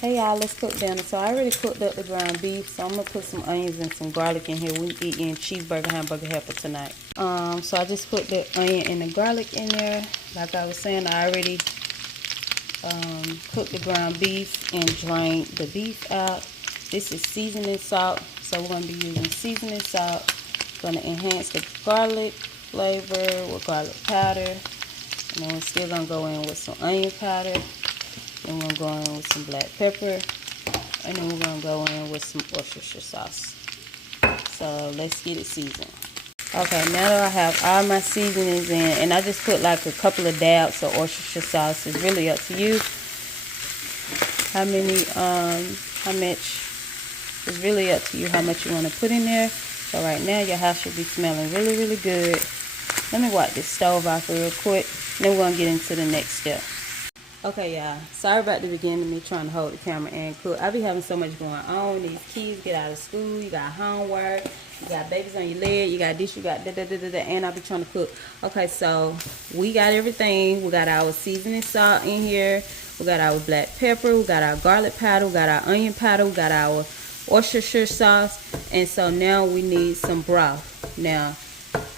Hey y'all, let's cook dinner. So I already cooked up the ground beef, so I'm gonna put some onions and some garlic in here. We eating cheeseburger hamburger helper tonight. So I just put the onion and the garlic in there. Like I was saying, I already cooked the ground beef and drained the beef out. This is seasoning salt, so we're gonna be using seasoning salt. Gonna enhance the garlic flavor with garlic powder, and then we're still gonna go in with some onion powder. Then we're going to go in with some black pepper. And then we're going to go in with some Worcestershire sauce. So let's get it seasoned. Okay, now that I have all my seasonings in, and I just put like a couple of dabs of Worcestershire sauce. It's really up to you. How much, it's really up to you how much you want to put in there. So right now your house should be smelling really, really good. Let me wipe this stove off real quick. Then we're going to get into the next step. Okay, y'all. Sorry about the beginning of me trying to hold the camera and cook. I be having so much going on. These kids get out of school. You got homework. You got babies on your leg. You got this. You got da-da-da-da-da. And I be trying to cook. Okay, so we got everything. We got our seasoning salt in here. We got our black pepper. We got our garlic powder. We got our onion powder. We got our Worcestershire sauce. And so now we need some broth. Now,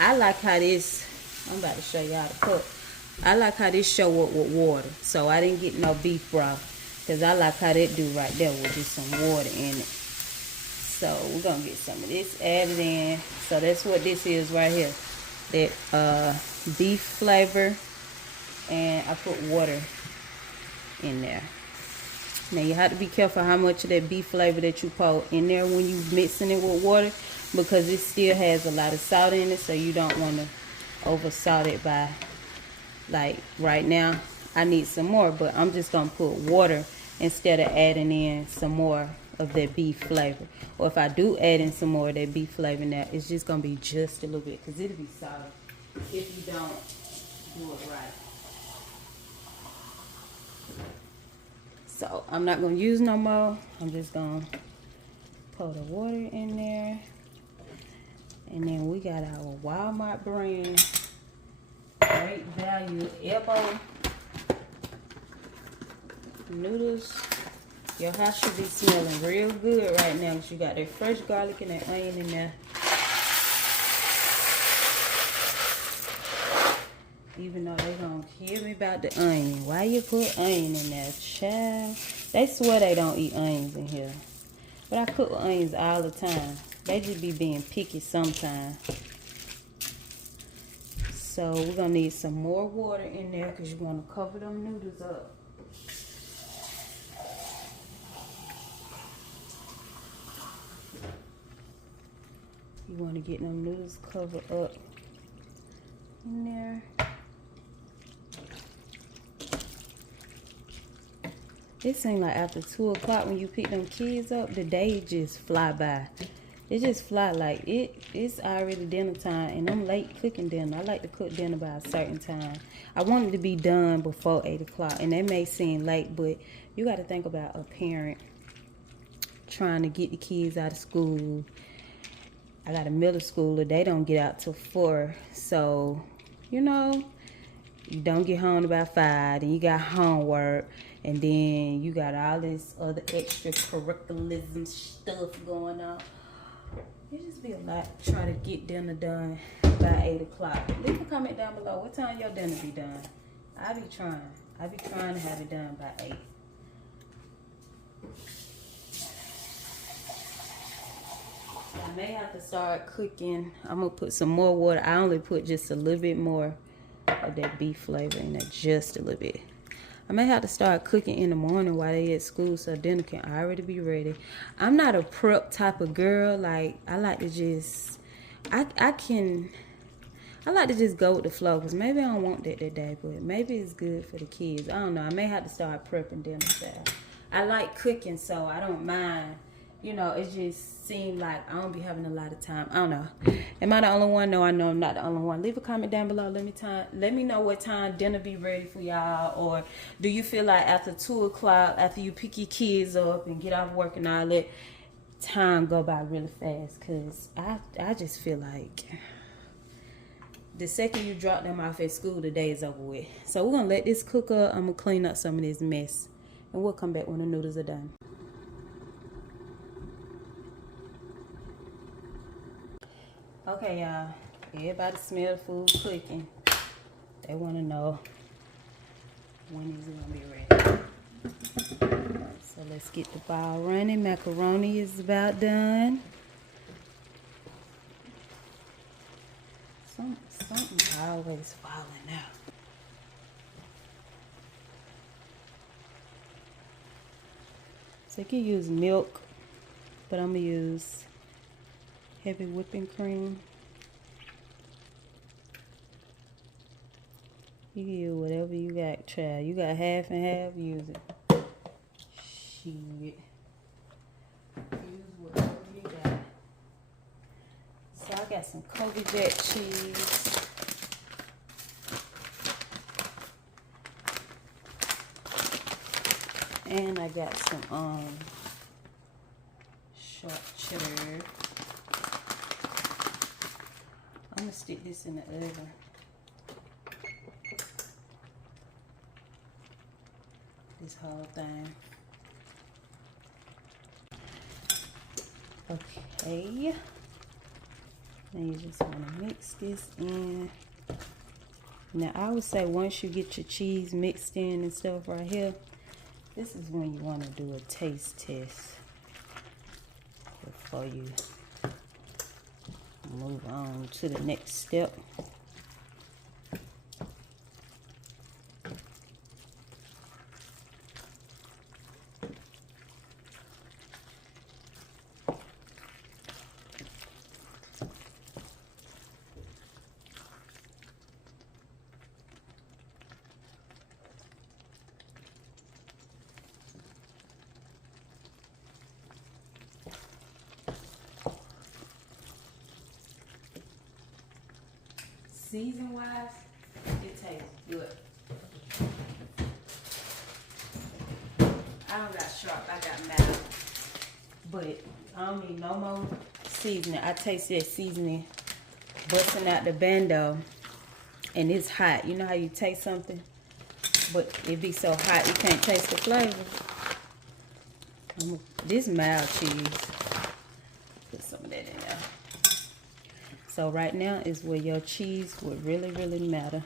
I like how this, I'm about to show y'all how to cook. I like how this show up with water. So I didn't get no beef broth. Because I like how that do right there with just some water in it. So we're going to get some of this added in. So that's what this is right here. That beef flavor. And I put water in there. Now you have to be careful how much of that beef flavor that you put in there when you mixing it with water. Because it still has a lot of salt in it. So you don't want to over salt it by... Like right now, I need some more, but I'm just going to put water instead of adding in some more of that beef flavor. Or if I do add in some more of that beef flavor now, it's just going to be just a little bit because it'll be salty if you don't do it right. So I'm not going to use no more. I'm just going to pour the water in there. And then we got our Walmart brand. Great value elbow noodles. Your house should be smelling real good right now because you got that fresh garlic and that onion in there. Even though they gonna kill me about the onion. Why you put onion in there, child? They swear they don't eat onions in here. But I cook with onions all the time. They just be being picky sometimes. So we're going to need some more water in there because you're going to cover them noodles up. You want to get them noodles covered up in there. It seems like after 2 o'clock when you pick them kids up, the day just fly by. It just fly like it's already dinner time and I'm late cooking dinner. I like to cook dinner by a certain time. I want it to be done before 8 o'clock and that may seem late, but you got to think about a parent trying to get the kids out of school. I got a middle schooler. They don't get out till 4. So, you know, you don't get home about 5 and you got homework and then you got all this other extracurriculism stuff going on. It just be a lot to try to get dinner done by 8 o'clock. Leave a comment down below. What time your dinner be done? I be trying to have it done by 8. I may have to start cooking. I'm going to put some more water. I only put just a little bit more of that beef flavor in there. Just a little bit. I may have to start cooking in the morning while they at school so dinner can already be ready. I'm not a prep type of girl. Like, I like to just, I like to just go with the flow because maybe I don't want that today, but maybe it's good for the kids. I don't know. I may have to start prepping dinner style. I like cooking, so I don't mind. You know, it just seems like I don't be having a lot of time. I don't know. Am I the only one? No, I know I'm not the only one. Leave a comment down below. Let me know what time dinner be ready for y'all. Or do you feel like after 2 o'clock, after you pick your kids up and get off work and all that, time go by really fast? Because I just feel like the second you drop them off at school, the day is over with. So we're going to let this cook up. I'm going to clean up some of this mess and we'll come back when the noodles are done. Okay, y'all. Everybody smell the food cooking. They want to know when is it going to be ready. So let's get the ball running. Macaroni is about done. Something's always falling out. So you can use milk, but I'm going to use heavy whipping cream. You can use whatever you got, child. You got half and half, use it. Shit. Use whatever you got. So I got some Kobe Jack cheese. And I got some sharp cheddar. I'm gonna stick this in the oven. This whole thing. Okay. Now you just want to mix this in. Now I would say once you get your cheese mixed in and stuff right here, this is when you want to do a taste test before you move on to the next step. Season wise, it tastes good. I don't got sharp, I got mild. But I don't need no more seasoning. I taste that seasoning busting out the bando, and it's hot. You know how you taste something, but it be so hot you can't taste the flavor. This mild cheese. Put some of that in there. So right now is where your cheese would really, really matter.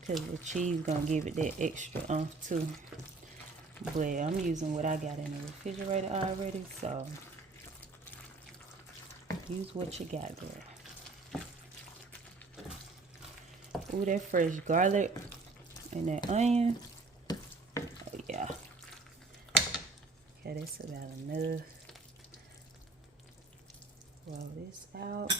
Because the cheese gonna give it that extra oomph too. But I'm using what I got in the refrigerator already, so use what you got, girl. Ooh, that fresh garlic and that onion. Oh yeah. Okay, that's about enough. Roll this out.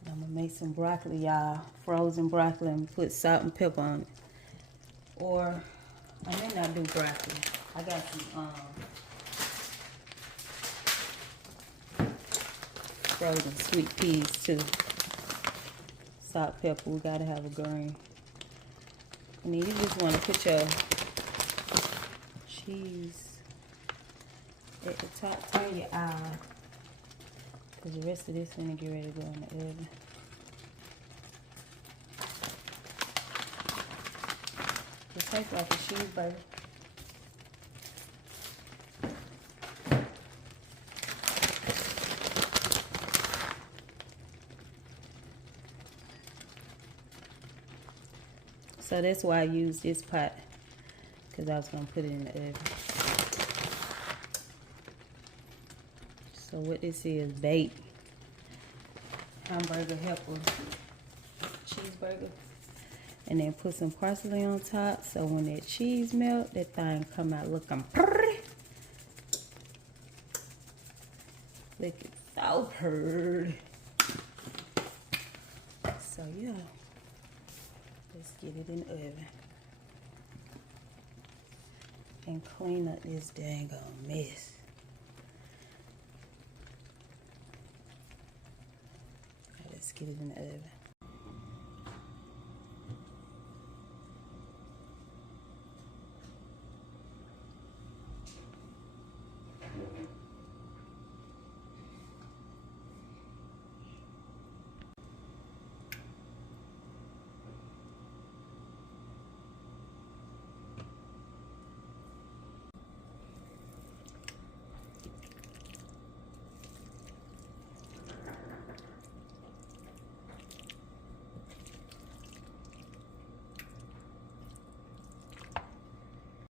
And I'm gonna make some broccoli, y'all. Frozen broccoli, and put salt and pepper on it. Or I may not do broccoli. I got some frozen sweet peas too. Salt, pepper. We gotta have a green. And then you just want to put your cheese at the top. Turn your eye, because the rest of this is gonna get ready to go in the oven. It tastes like a cheeseburger. So that's why I used this pot, because I was going to put it in the oven. So what this is, baked Hamburger helper cheeseburger. And then put some parsley on top, so when that cheese melt, that thing come out looking pretty. Looking so pretty. So yeah. Let's get it in the oven. And clean up this dang old mess. Let's get it in the oven.